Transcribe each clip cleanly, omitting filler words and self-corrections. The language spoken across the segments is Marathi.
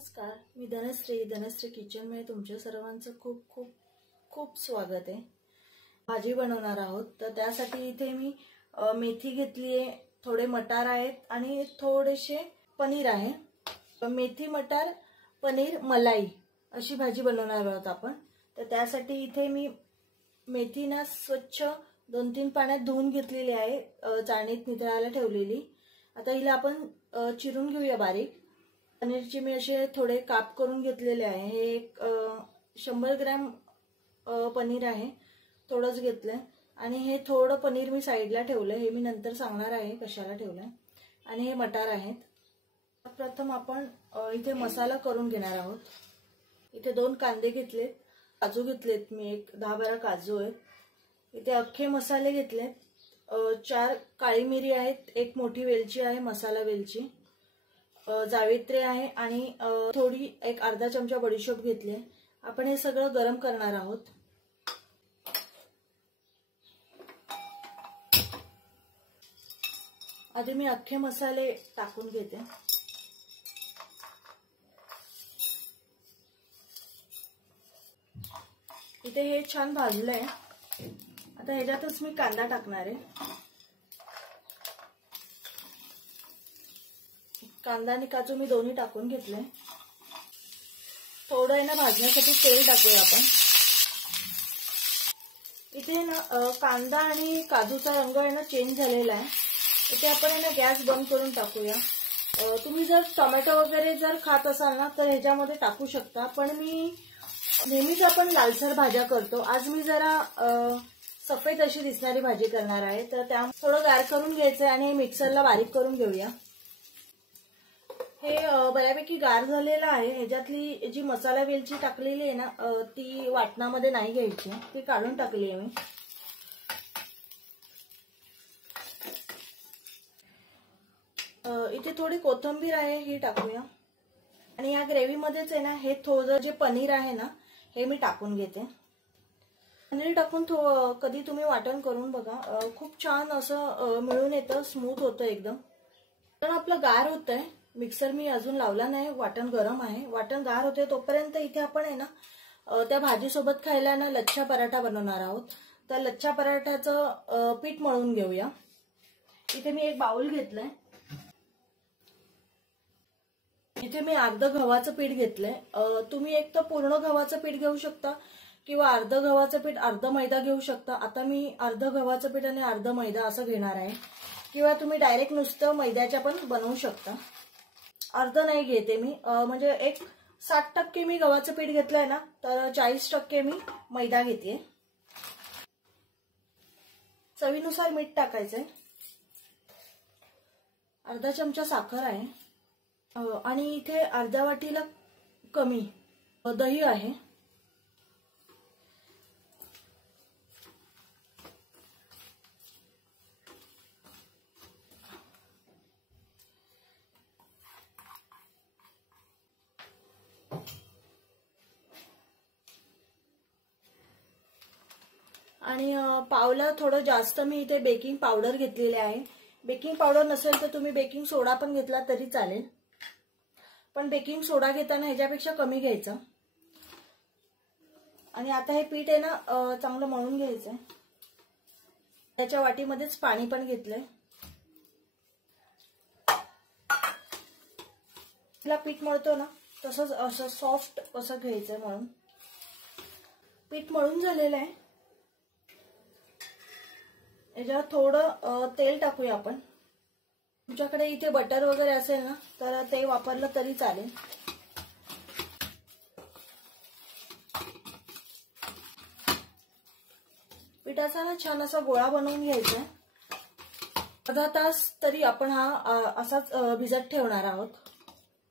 नमस्कार, मी धनश्री किचन मध्ये तुमच्या सर्वांचं खूप खूप खूप स्वागत आहे। भाजी बनवणार आहोत तर त्यासाठी इथे मी मेथी घेतली आहे, थोडे मटार आहेत आणि थोडेसे पनीर आहे। मेथी मटार पनीर मलाई अशी भाजी बनवणार आहोत आपण। तर त्यासाठी इथे मी मेथी ना स्वच्छ 2-3 पाण्यात धुवून घेतलेली आहे, चाळणीत निथळायला ठेवलेली। आता हिला आपण चिरून घेऊया बारीक। पनीरचे मी असे थोडे काप करून घेतलेले आहे। हे एक 100 ग्रॅम पनीर आहे, थोडंच घेतलंय आणि हे थोडं पनीर मी साईडला ठेवलंय, हे मी नंतर सांगणार आहे कशाला ठेवलंय। आणि हे मटार आहेत। प्रथम आपण इथे मसाला करून घेणार आहोत। इथे 2 कांदे घेतलेत, काजू घेतलेत मी, एक 10-12 काजू आहेत। इथे अख्खे मसाले घेतलेत, 4 काळी मिरी आहेत, 1 मोठी वेलची आहे, मसाला वेलची, जावित्री आहे आणि थोडी एक अर्धा चमचा बडीशोप घेतली आहे। आपण हे सगळं गरम करणार आहोत। आधी मी अख्खे मसाले टाकून घेते। इथे हे छान भाजलंय। आता ह्याच्यातच मी कांदा टाकणार आहे। कांदा आणि काजू मी दोन्ही टाकून घेतले। थोडं आहे ना भाजण्यासाठी तेल टाकूया आपण। इथे ना कांदा आणि काजूचा रंग आहे ना चेंज झालेला आहे। इथे आपण आहे ना गॅस बंद करून टाकूया। तुम्ही जर टोमॅटो वगैरे जर खात असाल ना तर ह्याच्यामध्ये टाकू शकता, पण मी नेहमीच आपण लालसर भाज्या करतो, आज मी जरा सफेद अशी दिसणारी भाजी करणार आहे। तर त्यामुळे थोडं गार करून घ्यायचं आणि मिक्सरला बारीक करून घेऊया। हे बऱ्यापैकी गार झालेलं आहे। ह्याच्यातली जी मसाला वेलची टाकलेली आहे ना ती वाटणामध्ये नाही घ्यायची, ती काढून टाकली आहे मी। इथे थोडी कोथिंबीर आहे, ही टाकूया। आणि या ग्रेव्ही मध्येच आहे ना हे थोडं जे पनीर आहे ना हे मी टाकून घेते। पनीर टाकून कधी तुम्ही वाटण करून बघा, खूप छान असं मिळून येतं, स्मूथ होतं एकदम। पण आपलं गार होतंय, मिक्सर मी अजून लावला नाही, वाटण गरम आहे। वाटण गार होते तोपर्यंत इथे आपण आहे ना त्या भाजी सोबत खायला ना लच्छा पराठा बनवणार आहोत। तर लच्छा पराठ्याचं पीठ मळून घेऊया। इथे मी एक बाउल घेतलंय, इथे मी अर्ध गव्हाचं पीठ घेतलंय। तुम्ही एक तर पूर्ण गव्हाचं पीठ घेऊ शकता किंवा अर्ध गव्हाचं पीठ अर्ध मैदा घेऊ शकता। आता मी अर्ध गव्हाचं पीठ आणि अर्ध मैदा असं घेणार आहे, किंवा तुम्ही डायरेक्ट नुसतं मैद्याच्या पण बनवू शकता। अर्ध नाही घेते मी, म्हणजे एक 60% मी गव्हाचं पीठ घेतलंय ना तर 40% मी मैदा घेते। चवीनुसार मीठ टाकायचंय, अर्धा चमचा साखर आहे आणि इथे अर्ध्या वाटीला कमी दही आहे। आणि पावला थोडं जास्त मी इथे बेकिंग पावडर घेतलेले आहे। बेकिंग पावडर नसेल तर तुम्ही बेकिंग सोडा पण घेतला तरी चालेल, पण बेकिंग सोडा घेताना ह्याच्यापेक्षा कमी घ्यायचा। आणि आता हे पीठ आहे ना चांगलं मळून घ्यायचंय। त्याच्या वाटीमध्येच पाणी पण घेतलंय। ला पीठ मळतो ना तसंच असं सॉफ्ट असं घ्यायचंय मळून। पीठ मळून झालेलं आहे। याच्यावर थोडं तेल टाकूया आपण। तुमच्याकडे इथे बटर वगैरे असेल ना तर ते वापरलं तरी चालेल। पिठाचा ना छान असा गोळा बनवून घ्यायचा। अर्धा तास तरी आपण हा असाच भिजत ठेवणार आहोत।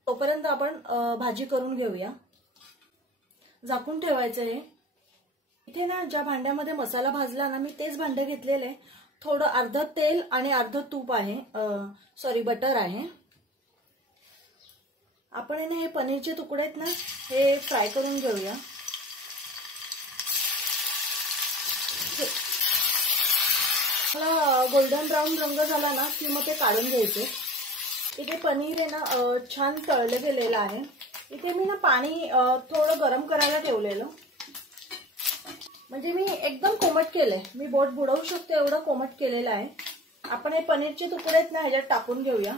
तोपर्यंत आपण भाजी करून घेऊया। झाकून ठेवायचं आहे। इथे ना ज्या भांड्यामध्ये मसाला भाजला ना मी तेच भांडं घेतलेलं आहे। थोडं अर्ध तेल आणि अर्ध तूप आहे, सॉरी बटर आहे। आपण ना हे पनीरचे तुकडे आहेत ना हे फ्राय करून घेऊया। मला गोल्डन ब्राउन रंग झाला ना की मग ते काढून घ्यायचे। इथे पनीर आहे ना छान तळलं गेलेलं आहे। इथे मी ना पाणी थोडं गरम करायला ठेवलेलं, म्हणजे मी एकदम कोमट केलंय, मी बोट बुडवू शकते एवढं कोमट केलेलं आहे. आपण हे पनीरचे तुकडे आहेत ना ह्याच्यात टाकून घेऊया.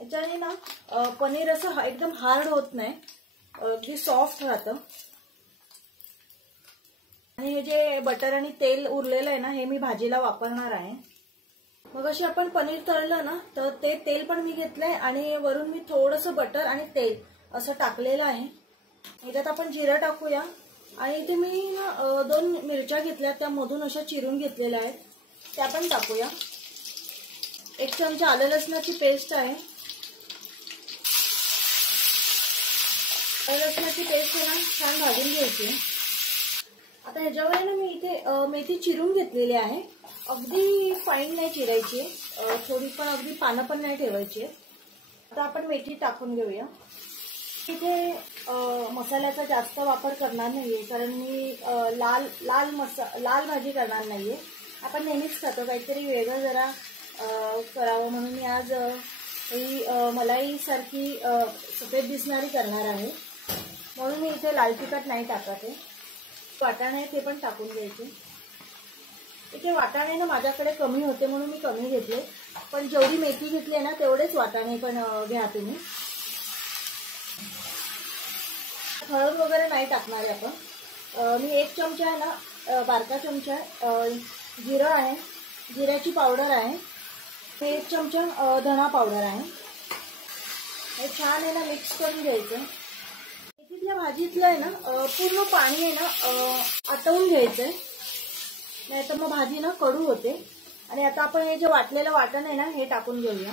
याच्याने ना पनीर असं एकदम हार्ड होत नाही, अगदी सॉफ्ट राहतं. आणि हे जे बटर आणि तेल उरलेलं आहे ना हे मी भाजीला वापरणार आहे. मग अशी आपण पनीर तळलं ना तर ते तेल पण मी घेतलंय आणि वरून मी थोडंसं बटर आणि तेल असं टाकलेलं आहे. याच्यात आपण जिरं टाकूया आणि इथे मी 2 मिरच्या घेतल्या, त्या मधून अशा चिरून घेतलेल्या आहेत, त्या पण टाकूया. 1 चमचा आलं लसणाची पेस्ट आहे. आलं लसणाची पेस्ट आहे ना छान भाजून घ्यायची. आता ह्याच्यावर ना मी इथे मेथी चिरून घेतलेली आहे. अगदी फाईन नाही चिरायची, थोडी पण अगदी पानं पण नाही ठेवायची. आता आपण मेथी टाकून घेऊया. इथे मसाल्याचा जास्त वापर करणार नाहीये, कारण मी लाल भाजी करणार नाहीये. आपण नेहमीच खातो, काहीतरी वेगळं जरा करावं म्हणून मी आज ही मलाई सारखी सफेद दिसणारी करणार आहे. म्हणून मी इथे लाल तिखट नाही टाकत आहे. वाटाणे ते पण टाकून घ्यायचे. इथे वाटाणे ना माझ्याकडे कमी होते म्हणून मी कमी घेतले, पण जेवढी मेथी घेतली ना तेवढेच वाटाणे पण घ्या तुम्ही. हळद वगैरे नाही टाकणार आहे आपण. मी 1 चमचा आहे ना बारका चमचा जिरं आहे, जिऱ्याची पावडर आहे. 1 चमचा धना पावडर आहे. हे छान आहे ना मिक्स करून घ्यायचं. मेथीतल्या भाजीतलं आहे ना पूर्ण पाणी आहे ना आटवून घ्यायचंय, नाही तर मग भाजी ना कडू होते. आणि आता आपण हे जे वाटलेलं वाटण आहे ना हे टाकून घेऊया.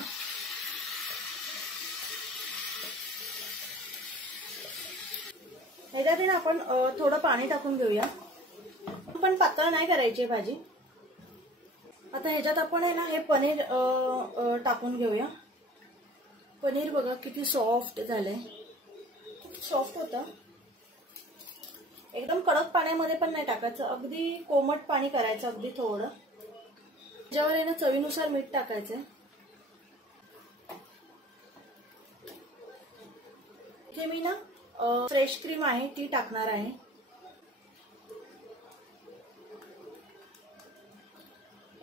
ह्याच्यात ना आपण थोडं पाणी टाकून घेऊया, पण पातळ नाही करायची भाजी. आता ह्याच्यात आपण आहे ना हे पनीर टाकून घेऊया. पनीर बघा किती सॉफ्ट झालंय, सॉफ्ट होतं. एकदम कडक पाण्यामध्ये पण नाही टाकायचं, अगदी कोमट पाणी करायचं, अगदी थोडं. त्याच्यावर आहे ना चवीनुसार मीठ टाकायचंय. इथे मी ना फ्रेश क्रीम आहे ती टाकणार आहे.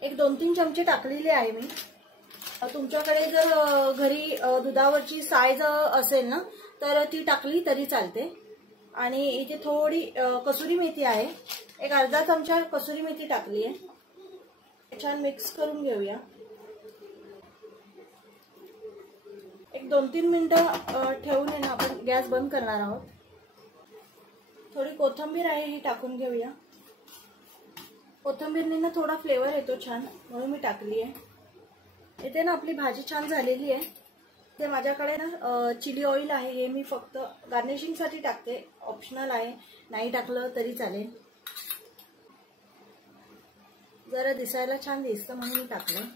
एक 2-3 चमचे टाकलेले आहे मी. तुमच्याकडे जर घरी दुधावरची साय असेल ना तर ती टाकली तरी चालते. आणि इथे थोडी कसुरी मेथी आहे, एक अर्धा चमचा कसुरी मेथी टाकली आहे. छान मिक्स करून घेऊया. एक 2-3 मिनिटं ठेवून आहे ना आपण गॅस बंद करणार आहोत. थोडी कोथिंबीर आहे ही टाकून घेऊया. कोथिंबीरने ना थोडा फ्लेवर येतो छान, म्हणून मी टाकली आहे. इथे ना आपली भाजी छान झालेली आहे. ते माझ्याकडे ना चिली ऑइल आहे, हे मी फक्त गार्निशिंग साठी टाकते, ऑप्शनल आहे, नाही टाकलं तरी चालेल. जरा दिसायला छान दिसतं म्हणून मी टाकलं.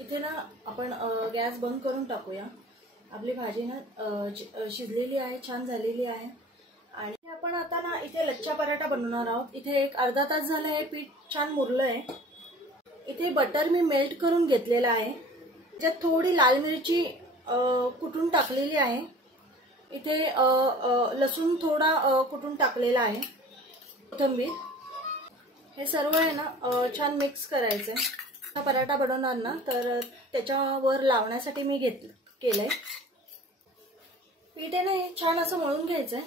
इथे ना आपण गॅस बंद करून टाकूया. आपली भाजी ना शिजलेली आहे, छान झालेली आहे. आणि आपण आता ना इथे लच्छा पराठा बनवणार आहोत. इथे एक अर्धा तास झालं हे पीठ छान मुरलंय. इथे बटर मी मेल्ट करून घेतलेला आहे. त्याच्यात थोडी लाल मिरची कुटून टाकलेली आहे. इथे लसूण थोडा कुटून टाकलेला आहे, कोथिंबीर. हे सर्व आहे ना छान मिक्स करायचंय. पराठा बनवणार ना तर त्याच्यावर लावण्यासाठी मी केलंय. पीठ आहे ना हे छान असं मळून घ्यायचंय.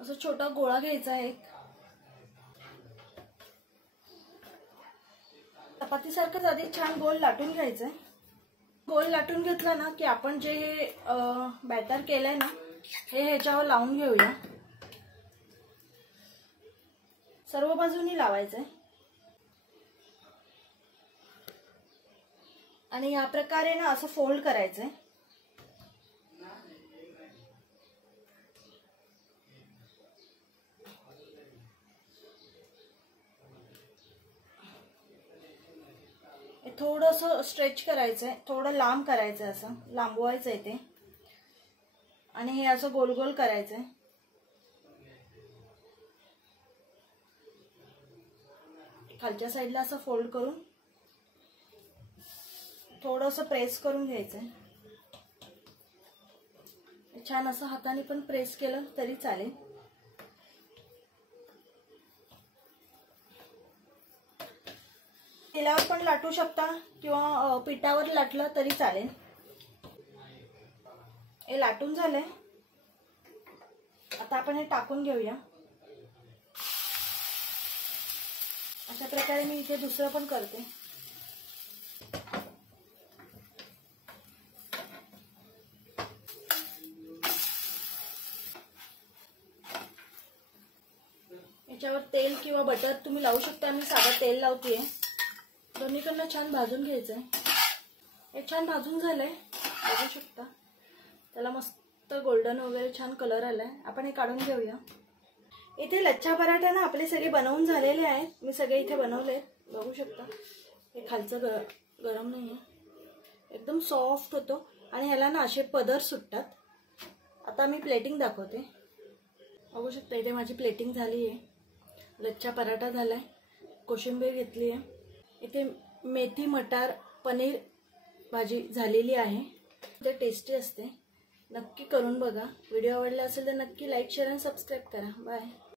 असं छोटा गोळा घ्यायचा आहे, चपातीसारखंच आधी छान गोल लाटून घ्यायचंय. गोल लाटून घेतला ना की आपण जे बॅटर केलंय ना हे ह्याच्यावर लावून घेऊया. सर्व बाजूनी लावायचंय. आणि या प्रकारे ना असं फोल्ड करायचंय. थोडंसं स्ट्रेच करायचंय, थोडं लांब करायचंय, असं लांबवायचंय ते. आणि हे असं गोल गोल करायचंय. खालच्या साईडला असं फोल्ड करून थोडंसं प्रेस करून घ्यायचंय. छान असं हाताने पण प्रेस केलं तरी चालेल. तेलावर पण लाटू शकता किंवा पिठावर लाटलं तरी चालेल. हे लाटून झालंय. आता आपण हे टाकून घेऊया. अशा प्रकारे मी इथे दुसरं पण करते. याच्यावर तेल किंवा बटर तुम्ही लावू शकता. मी साधं तेल लावतेय. दोन्हीकडनं छान भाजून घ्यायचंय. हे छान भाजून झालंय, बघू शकता. त्याला मस्त गोल्डन वगैरे छान कलर आलाय. आपण हे काढून घेऊया. इथे लच्छा पराठा ना आपले सगळे बनवून झालेले आहेत. मी सगळे इथे बनवले, बघू शकता. हे खालचं गरम नाहीये, एकदम सॉफ्ट होतो आणि ह्याला ना असे पदर सुटतात. आता मी प्लेटिंग दाखवते. बघू शकता इथे माझी प्लेटिंग झाली आहे. लच्छा पराठा झालाय. कोशिंबीर घेतली आहे. इथे मेथी मटार पनीर भाजी झालेली आहे. ते टेस्टी असते. नक्की करून बघा. व्हिडिओ आवडला असेल तर नक्की लाईक शेअर आणि सबस्क्राईब करा. बाय.